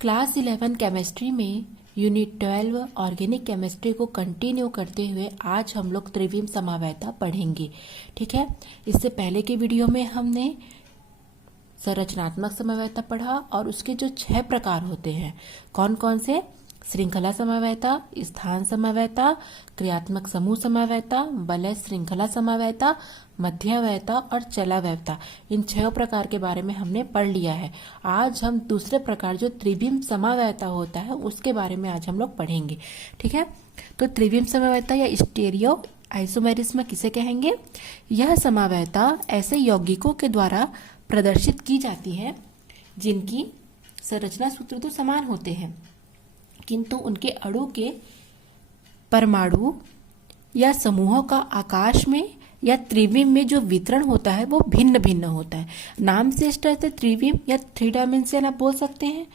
Class 11 chemistry में unit 12 organic chemistry को continue करते हुए आज हम लोग त्रिविम समवायता पढ़ेंगे। ठीक है, इससे पहले के वीडियो में हमने संरचनात्मक समवायता पढ़ा और उसके जो 6 प्रकार होते हैं कौन कौन से, श्रृंखला समवायता, स्थान समवायता, क्रियात्मक समूह समवायता, वलय श्रृंखला समवायता, मध्यावयता और चलावयता, इन 6 प्रकार के बारे में हमने पढ़ लिया है। आज हम दूसरे प्रकार जो त्रिविम समवायता होता है उसके बारे में आज हम लोग पढ़ेंगे। ठीक है, तो त्रिविम समवायता या स्टीरियो आइसोमेरिज्म किसे कहेंगे? यह समवायता ऐसे यौगिकों के द्वारा प्रदर्शित की जाती है जिनकी संरचना सूत्र तो समान होते हैं किंतु उनके अणु के परमाणु या समूहों का आकाश में या त्रिविम में जो वितरण होता है वो भिन्न भिन्न होता है। नाम से इस तरह से त्रिविम या 3 डायमेंशन आप बोल सकते हैं।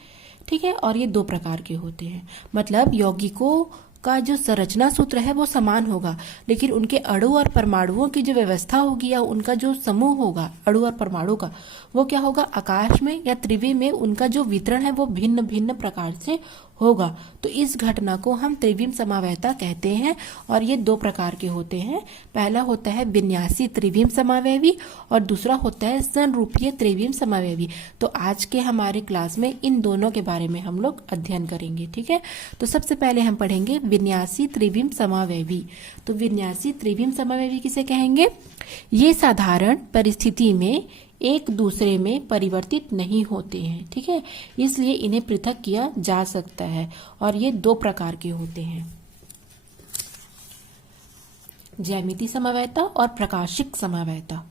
ठीक है, और ये 2 प्रकार के होते हैं, मतलब यौगिकों का जो संरचना सूत्र है वो समान होगा लेकिन उनके अणु और परमाणुओं की जो व्यवस्था होगी या उनका जो समूह होगा अणु और परमाणु का वो क्या होगा, आकाश में या त्रिविम में उनका जो वितरण है वो भिन्न भिन्न प्रकार से होगा। तो इस घटना को हम त्रिविम समवायता कहते हैं और ये 2 प्रकार के होते हैं। पहला होता है विन्यासी त्रिविम समावयवी और दूसरा होता है संरूपीय त्रिविम समावयवी। तो आज के हमारे क्लास में इन दोनों के बारे में हम लोग अध्ययन करेंगे। ठीक है, तो सबसे पहले हम पढ़ेंगे विन्यासी त्रिविम समावयवी। तो विन्यासी त्रिविम समावयवी किसे कहेंगे? ये साधारण परिस्थिति में एक दूसरे में परिवर्तित नहीं होते हैं। ठीक है, इसलिए इन्हें पृथक किया जा सकता है और ये 2 प्रकार के होते हैं, ज्यामितीय समवायता और प्रकाशिक समवायता।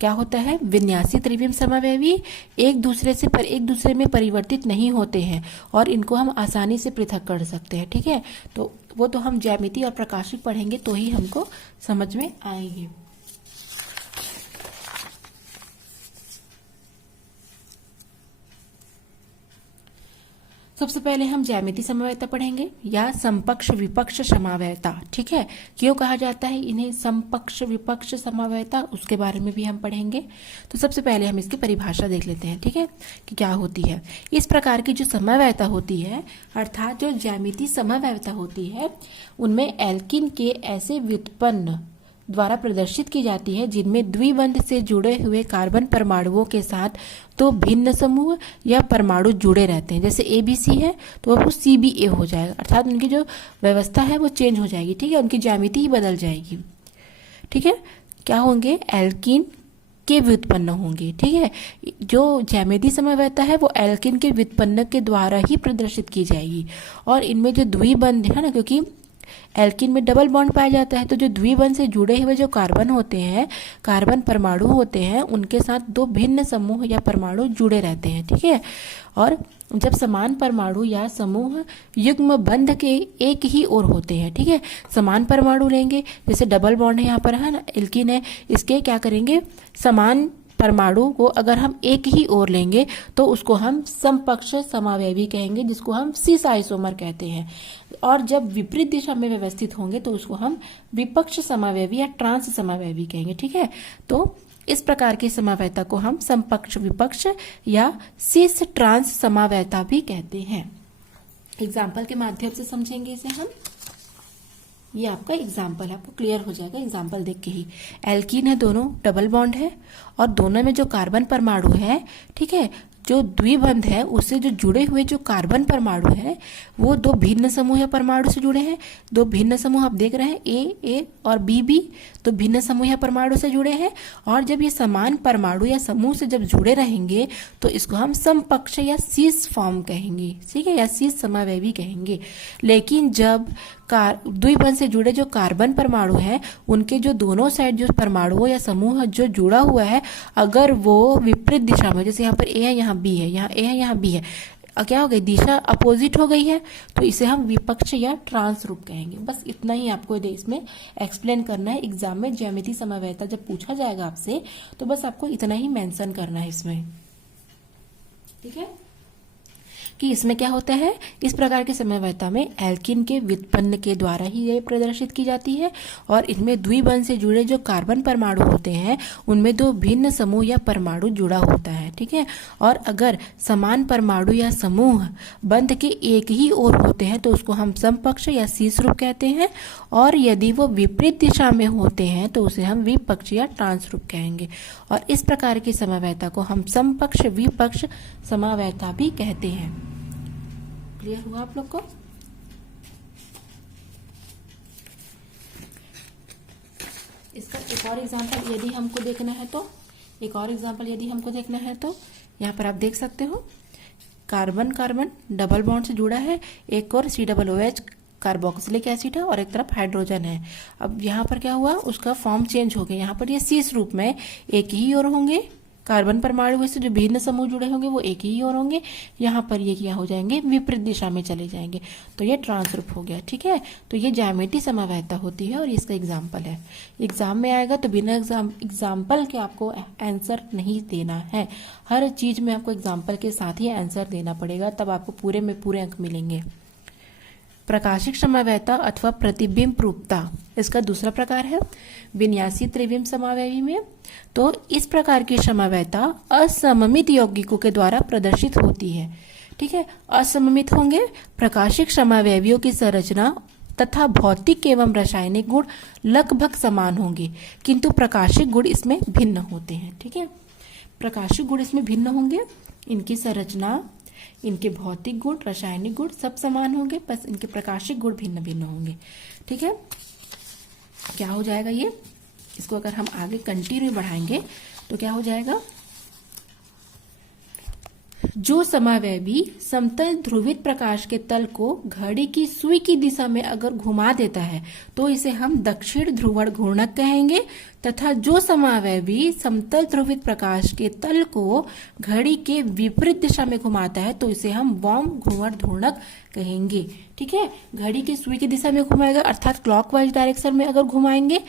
क्या होता है? विन्यासी त्रिविम समवायवी एक दूसरे में परिवर्तित नहीं होते हैं और इनको हम आसानी से पृथक कर सकते हैं। ठीक है, तो वो तो हम ज्यामितीय और प्रकाशिक पढ़ेंगे तो ही हमको समझ में आएंगे। सबसे पहले हम ज्यामितीय समवायता पढ़ेंगे या समपक्ष विपक्ष समवायता। ठीक है, क्यों कहा जाता है इन्हें समपक्ष विपक्ष समवायता, उसके बारे में भी हम पढ़ेंगे। तो सबसे पहले हम इसकी परिभाषा देख लेते हैं। ठीक है, कि क्या होती है। इस प्रकार की जो समवायता होती है अर्थात जो ज्यामितीय समवायता होती है उनमें एल्किन के ऐसे व्युत्पन्न द्वारा प्रदर्शित की जाती है जिनमें द्विबंध से जुड़े हुए कार्बन परमाणुओं के साथ 2 भिन्न समूह या परमाणु जुड़े रहते हैं। जैसे ABC है तो वो CBA हो जाएगा, अर्थात उनकी जो व्यवस्था है वो चेंज हो जाएगी। ठीक है, उनकी ज्यामिति ही बदल जाएगी। ठीक है, क्या होंगे? एल्किन के व्युत्पन्न होंगे। ठीक है, जो ज्यामितीय समवायता है वो एल्किन के व्युत्पन्न के द्वारा ही प्रदर्शित की जाएगी और इनमें जो द्विबंध है ना, क्योंकि एल्किन में डबल बॉन्ड पाया जाता है तो जो द्विबंध से जुड़े हुए जो कार्बन होते हैं, कार्बन परमाणु होते हैं, उनके साथ 2 भिन्न समूह या परमाणु जुड़े रहते हैं। ठीक है, और जब समान परमाणु या समूह युग्म बंध के एक ही ओर होते हैं, ठीक है, समान परमाणु लेंगे, जैसे डबल बॉन्ड है यहाँ पर है ना, एल्किन है, इसके क्या करेंगे, समान परमाणु को अगर हम एक ही ओर लेंगे तो उसको हम समपक्ष समावयवी कहेंगे, जिसको हम सिस आइसोमर कहते हैं। और जब विपरीत दिशा में व्यवस्थित होंगे तो उसको हम विपक्ष समावयवी या ट्रांस समावयवी कहेंगे। ठीक है, तो इस प्रकार की समवायता को हम समपक्ष विपक्ष या सिस ट्रांस समवायता भी कहते हैं। एग्जाम्पल के माध्यम से समझेंगे इसे हम। ये आपका एग्जाम्पल है, आपको क्लियर हो जाएगा एग्जाम्पल देख के ही। एल्कीन है, दोनों डबल बॉन्ड है और दोनों में जो कार्बन परमाणु है, ठीक है, जो द्विबंध है उससे जो जुड़े हुए जो कार्बन परमाणु है वो 2 भिन्न समूह या परमाणु से जुड़े हैं। 2 भिन्न समूह आप देख रहे हैं, ए और बी, तो भिन्न समूह या परमाणु से जुड़े हैं। और जब ये समान परमाणु या समूह से जब जुड़े रहेंगे तो इसको हम समपक्ष या सिस फॉर्म कहेंगे। ठीक है, या सिस समावयवी कहेंगे। लेकिन जब द्विबंध से जुड़े जो कार्बन परमाणु हैं उनके जो दोनों साइड जो परमाणुओं या समूह जो जुड़ा हुआ है अगर वो विपरीत दिशा में, जैसे यहाँ पर ए है यहाँ बी है, यहाँ ए है यहाँ बी है, क्या हो गई, दिशा अपोजिट हो गई है, तो इसे हम विपक्ष या ट्रांस रूप कहेंगे। बस इतना ही आपको इसमें एक्सप्लेन करना है। एग्जाम में ज्यामितीय समवायता जब पूछा जाएगा आपसे तो बस आपको इतना ही मेंशन करना है इसमें। ठीक है, कि इसमें क्या होता है, इस प्रकार की समवायता में एल्किन के व्युत्पन्न के द्वारा ही ये प्रदर्शित की जाती है और इनमें द्विबंध से जुड़े जो कार्बन परमाणु होते हैं उनमें दो भिन्न समूह या परमाणु जुड़ा होता है, ठीक है। और अगर समान परमाणु या समूह बंध के एक ही ओर होते हैं तो उसको हम समपक्ष या शीर्ष रूप कहते हैं, और यदि वो विपरीत दिशा में होते हैं तो उसे हम विपक्ष या ट्रांस रूप कहेंगे। और इस प्रकार की समवायता को हम समपक्ष विपक्ष समवायता भी कहते हैं। क्लियर हुआ आप लोग को? इसका एक और एग्जांपल यदि हमको देखना है तो यहाँ पर आप देख सकते हो, कार्बन कार्बन डबल बॉन्ड से जुड़ा है, एक और COOH कार्बोक्सिलिक एसिड है और एक तरफ हाइड्रोजन है। अब यहाँ पर क्या हुआ, उसका फॉर्म चेंज हो गया। यहाँ पर ये शीर्ष रूप में एक ही ओर होंगे, कार्बन परमाणु से जो भिन्न समूह जुड़े होंगे वो एक ही ओर होंगे। यहाँ पर ये क्या हो जाएंगे, विपरीत दिशा में चले जाएंगे, तो ये ट्रांस रूप हो गया, ठीक है। तो ये ज्यामितीय समवायता होती है और इसका एग्जाम्पल है। एग्जाम में आएगा तो बिना एग्जाम्पल के आपको आंसर नहीं देना है। हर चीज में आपको एग्जाम्पल के साथ ही आंसर देना पड़ेगा, तब आपको पूरे में पूरे अंक मिलेंगे। प्रकाशिक समवायता अथवा प्रतिबिंब रूपता, इसका दूसरा प्रकार है विन्यासी त्रिविम समवायवी में। तो इस प्रकार की समवायता असममित यौगिकों के द्वारा प्रदर्शित होती है, ठीक है। असममित होंगे, प्रकाशिक समवायवियों की संरचना तथा भौतिक एवं रासायनिक गुण लगभग समान होंगे, किंतु प्रकाशिक गुण इसमें भिन्न होते हैं, ठीक है। प्रकाशिक गुण इसमें भिन्न होंगे, इनकी संरचना, इनके भौतिक गुण, रासायनिक गुण सब समान होंगे, बस इनके प्रकाशिक गुण भिन्न भिन्न होंगे, ठीक है। क्या हो जाएगा ये, इसको अगर हम आगे कंटिन्यू बढ़ाएंगे तो क्या हो जाएगा, जो समवैवी समतल ध्रुवित प्रकाश के तल को घड़ी की सुई की दिशा में अगर घुमा देता है तो इसे हम दक्षिण ध्रुवण घूर्णक कहेंगे, तथा जो समवैवी समतल ध्रुवित प्रकाश के तल को घड़ी के विपरीत दिशा में घुमाता है तो इसे हम वाम घूर्णक घूर्णक कहेंगे, ठीक है। घड़ी की सुई की दिशा में घुमाएगा अर्थात क्लॉकवाइज डायरेक्शन में अगर घुमाएंगे,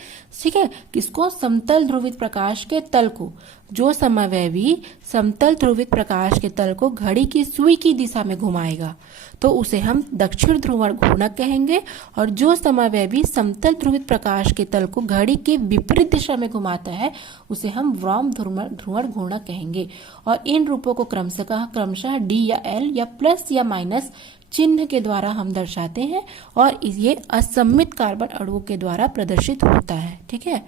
ठीक है, किसको, समतल ध्रुवित प्रकाश के तल को। जो समवैवी समतल ध्रुवित प्रकाश के तल को घड़ी की सुई की दिशा में घुमाएगा तो उसे हम दक्षिण ध्रुवण घूर्णक कहेंगे, और जो समवैवी समतल ध्रुवित प्रकाश के तल को घड़ी के विपरीत दिशा में घुमाता है उसे हम वाम ध्रुवण घूर्णक कहेंगे। और इन रूपों को क्रमशः D या L या प्लस या माइनस चिन्ह के द्वारा हम दर्शाते हैं, और ये असममित कार्बन अणुओं के द्वारा प्रदर्शित होता है, ठीक है।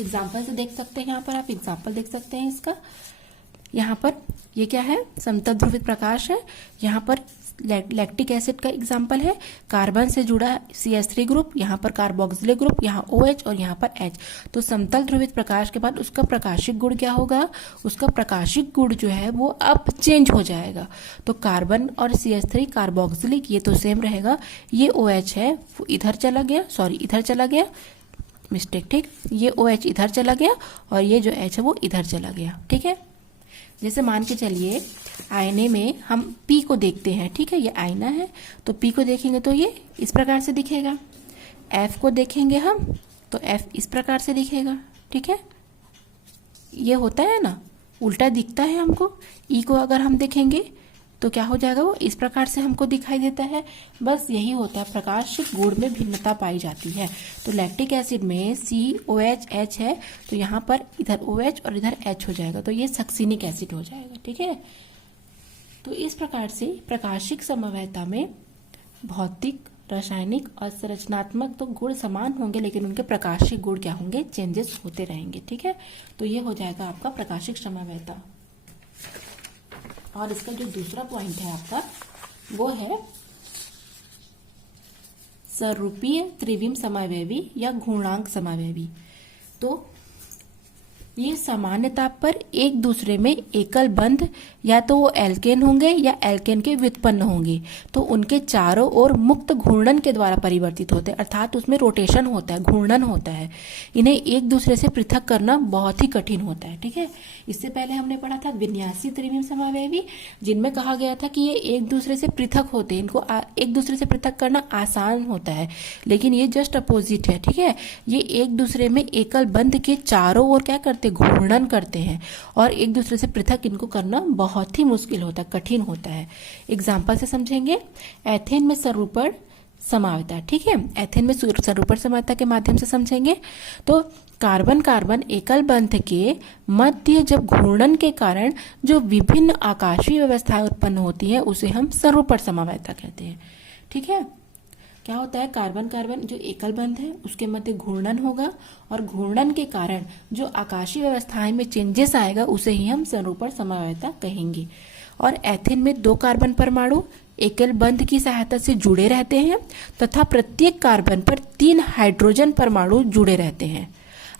एग्जाम्पल से देख सकते हैं, यहाँ पर आप एग्जाम्पल देख सकते हैं इसका। यहाँ पर ये क्या है, समतल ध्रुवित प्रकाश है, यहाँ पर लैक्टिक एसिड का एग्जाम्पल है, कार्बन से जुड़ा CH3 ग्रुप, यहाँ पर कार्बोक्सिलिक ग्रुप, यहाँ OH और यहाँ पर H। तो समतल ध्रुवित प्रकाश के बाद उसका प्रकाशिक गुण क्या होगा, उसका प्रकाशिक गुण जो है वो अब चेंज हो जाएगा। तो कार्बन और CH3 कार्बोक्सिलिक ये तो सेम रहेगा, ये OH है वो इधर चला गया, इधर चला गया, मिस्टेक, ठीक, ये OH इधर चला गया और ये जो H है वो इधर चला गया, ठीक है। जैसे मान के चलिए आईने में हम P को देखते हैं, ठीक है, ये आईना है, तो P को देखेंगे तो ये इस प्रकार से दिखेगा, F को देखेंगे हम तो F इस प्रकार से दिखेगा, ठीक है। ये होता है ना, उल्टा दिखता है हमको। E को अगर हम देखेंगे तो क्या हो जाएगा, वो इस प्रकार से हमको दिखाई देता है। बस यही होता है, प्रकाशिक गुण में भिन्नता पाई जाती है। तो लैक्टिक एसिड में COH H है तो यहाँ पर इधर OH और इधर H हो जाएगा, तो ये सक्सिनिक एसिड हो जाएगा, ठीक है। तो इस प्रकार से प्रकाशिक समवायता में भौतिक, रासायनिक और संरचनात्मक तो गुण समान होंगे, लेकिन उनके प्रकाशिक गुण क्या होंगे, चेंजेस होते रहेंगे, ठीक है। तो ये हो जाएगा आपका प्रकाशिक समवायता। और इसका जो दूसरा पॉइंट है आपका वो है सरूपीय त्रिविम समवैवी या घूर्णांक समवैवी। तो ये सामान्य ताप पर एक दूसरे में एकल बंध या तो वो एल्केन होंगे या एल्केन के व्युत्पन्न होंगे, तो उनके चारों ओर मुक्त घूर्णन के द्वारा परिवर्तित होते हैं, अर्थात उसमें रोटेशन होता है, घूर्णन होता है। इन्हें एक दूसरे से पृथक करना बहुत ही कठिन होता है, ठीक है। इससे पहले हमने पढ़ा था विन्यासी त्रिविम समवैवी, जिनमें कहा गया था कि ये एक दूसरे से पृथक होते हैं, इनको एक दूसरे से पृथक करना आसान होता है, लेकिन ये जस्ट अपोजिट है, ठीक है। ये एक दूसरे में एकल बंध के चारों ओर क्या करते, से घूर्णन करते हैं और एक दूसरे से पृथक इनको करना बहुत ही मुश्किल होता है, कठिन होता है। एग्जाम्पल से समझेंगे। एथेन में सरूपर समावता, ठीक है, एथेन में सरूपर समावता के माध्यम से समझेंगे। तो कार्बन कार्बन एकल बंध के मध्य जब घूर्णन के कारण जो विभिन्न आकाशीय व्यवस्थाएं उत्पन्न होती है उसे हम सरूपर समावता कहते हैं, ठीक है। क्या होता है, कार्बन कार्बन जो एकल बंध है उसके मध्य घूर्णन होगा और घूर्णन के कारण जो आकाशीय व्यवस्थाएं में चेंजेस आएगा उसे ही हम सरूपर समावता कहेंगे। और एथेन में 2 कार्बन परमाणु एकल बंध की सहायता से जुड़े रहते हैं तथा प्रत्येक कार्बन पर 3 हाइड्रोजन परमाणु जुड़े रहते हैं,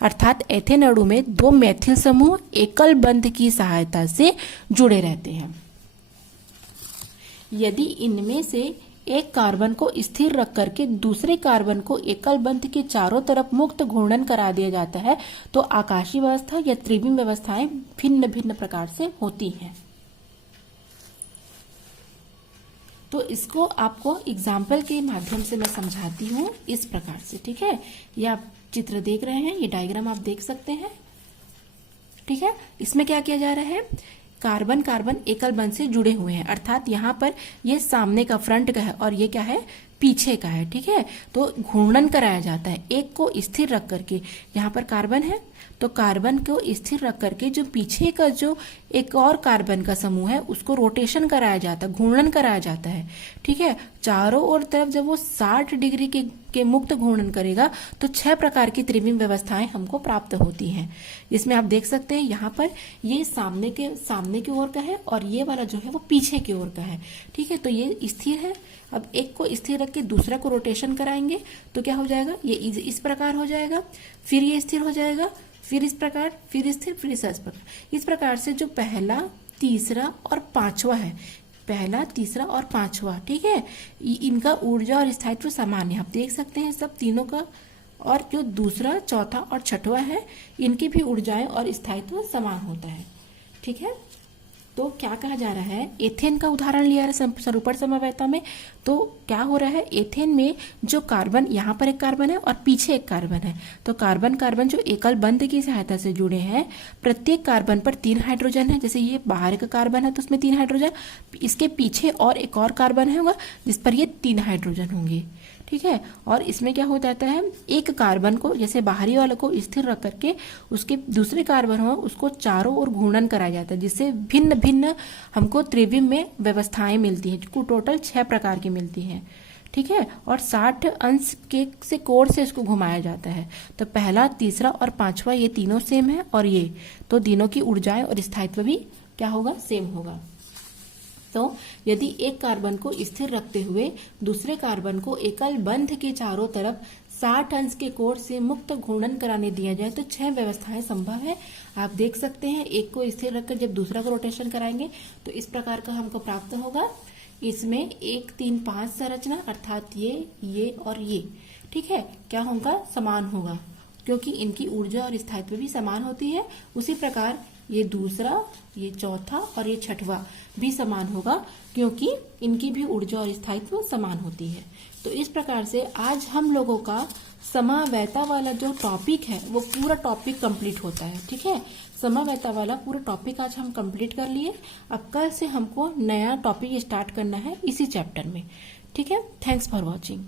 अर्थात एथेन अणु में 2 मैथिल समूह एकल बंध की सहायता से जुड़े रहते हैं। यदि इनमें से एक कार्बन को स्थिर रख करके दूसरे कार्बन को एकल बंध के चारों तरफ मुक्त घूर्णन करा दिया जाता है तो आकाशीय व्यवस्था या त्रिविम व्यवस्थाएं भिन्न भिन्न प्रकार से होती हैं। तो इसको आपको एग्जाम्पल के माध्यम से मैं समझाती हूँ इस प्रकार से, ठीक है। ये आप चित्र देख रहे हैं, ये डायग्राम आप देख सकते हैं, ठीक है। इसमें क्या किया जा रहा है, कार्बन कार्बन एकल बंध से जुड़े हुए हैं, अर्थात यहाँ पर ये सामने का फ्रंट का है और ये क्या है, पीछे का है, ठीक है। तो घूर्णन कराया जाता है एक को स्थिर रख करके, यहाँ पर कार्बन है तो कार्बन को स्थिर रख करके जो पीछे का जो एक और कार्बन का समूह है उसको रोटेशन कराया जाता है, घूर्णन कराया जाता है, ठीक है। चारों ओर तरफ जब वो 60 डिग्री के मुक्त घूर्णन करेगा तो 6 प्रकार की त्रिविम व्यवस्थाएं हमको प्राप्त होती हैं। इसमें आप देख सकते हैं यहाँ पर ये सामने की ओर का है और ये वाला जो है वो पीछे की ओर का है, ठीक है। तो ये स्थिर है, अब एक को स्थिर रख के दूसरा को रोटेशन कराएंगे तो क्या हो जाएगा, ये इस प्रकार हो जाएगा, फिर ये स्थिर हो जाएगा, फिर इस प्रकार, फिर स्थिर, फिर इस प्रकार। इस प्रकार से जो पहला, तीसरा और पांचवा है, पहला, तीसरा और पांचवा, ठीक है, इनका ऊर्जा और स्थायित्व समान है, आप देख सकते हैं सब तीनों का। और जो दूसरा, चौथा और छठवा है इनकी भी ऊर्जाएं और स्थायित्व समान होता है, ठीक है। तो क्या कहा जा रहा है, एथेन का उदाहरण लिया है सरूपर समावता में। तो क्या हो रहा है, एथेन में जो कार्बन, यहाँ पर एक कार्बन है और पीछे एक कार्बन है, तो कार्बन कार्बन जो एकल बंध की सहायता से जुड़े हैं, प्रत्येक कार्बन पर 3 हाइड्रोजन है। जैसे ये बाहर का कार्बन है तो उसमें 3 हाइड्रोजन, इसके पीछे और एक और कार्बन होगा जिस पर ये 3 हाइड्रोजन होंगे, ठीक है। और इसमें क्या हो जाता है, एक कार्बन को जैसे बाहरी वाले को स्थिर रख करके उसके दूसरे कार्बन हो उसको चारों ओर घूर्णन कराया जाता है, जिससे भिन्न भिन्न हमको त्रिविम में व्यवस्थाएं मिलती हैं, जो टोटल 6 प्रकार की मिलती हैं, ठीक है। और 60 अंश के से कोण से इसको घुमाया जाता है। तो पहला, तीसरा और पांचवा ये तीनों सेम है और ये तो तीनों की ऊर्जाएं और स्थायित्व भी क्या होगा, सेम होगा। तो यदि एक कार्बन को स्थिर रखते हुए दूसरे कार्बन को एकल बंध के चारों तरफ 60 अंश के कोण से मुक्त घूर्णन कराने दिया जाए तो 6 व्यवस्थाएं संभव है। आप देख सकते हैं, एक को स्थिर रखकर जब दूसरा को रोटेशन कराएंगे तो इस प्रकार का हमको प्राप्त होगा। इसमें 1, 3, 5 संरचना, अर्थात ये और ये, ठीक है, क्या होगा, समान होगा, क्योंकि इनकी ऊर्जा और स्थायित्व भी समान होती है। उसी प्रकार ये दूसरा, ये चौथा और ये छठवा भी समान होगा, क्योंकि इनकी भी ऊर्जा और स्थायित्व समान होती है। तो इस प्रकार से आज हम लोगों का समावैता वाला जो टॉपिक है वो पूरा टॉपिक कंप्लीट होता है, ठीक है। समावैता वाला पूरा टॉपिक आज हम कंप्लीट कर लिए। अब कल से हमको नया टॉपिक स्टार्ट करना है इसी चैप्टर में, ठीक है। Thanks for watching.